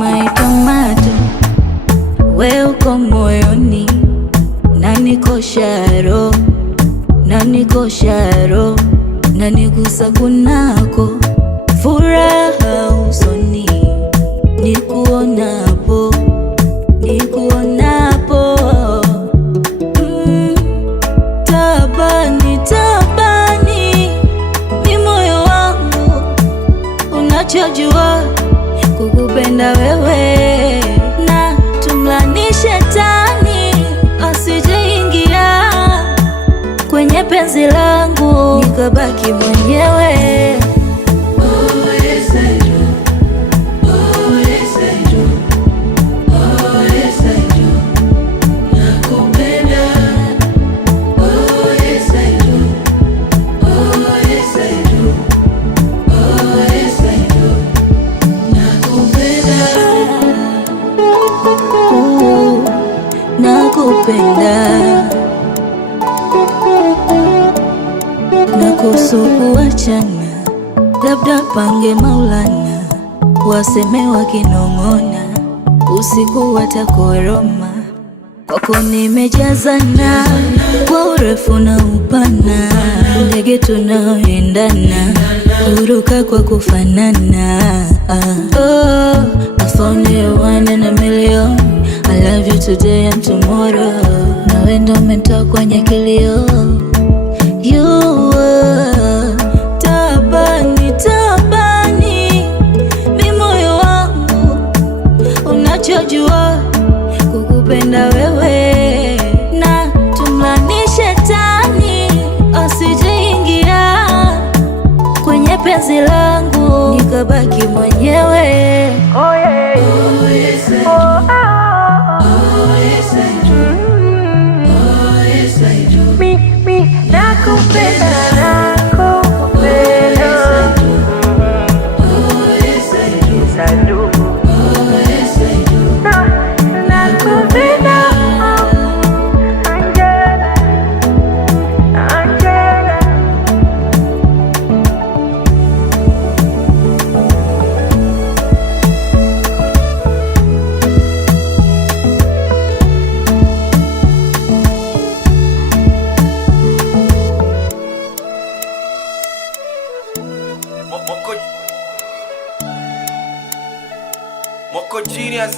My tomato, we uko moyoni, nanikosha roho, nanigusa kunako, furaha usoni, nikuonapo tabani, mi moyo wangu unachojua kukupenda wewe, na tumlani shetani asijeingia kwenye penzi langu nikabaki mwenyewe. Nakupenda na kusukuachana, labda pange Maulana, waseme wakinong'ona, usiku watakoroma. Kwako nimejazana kwa urefu na upana, ndege tunaoendana, huruka kwa kufanana. I found you one in a million. I love you today and tomorrow. Nawe ndo umetoka kwenye kilio. You were tabani, mi moyo wangu unachojua kukupenda wewe, na tumlani shetani asijeingia kwenye penzi langu nikabaki mwenyewe. Oh yeah. Oh yes, oh. Moko Genius.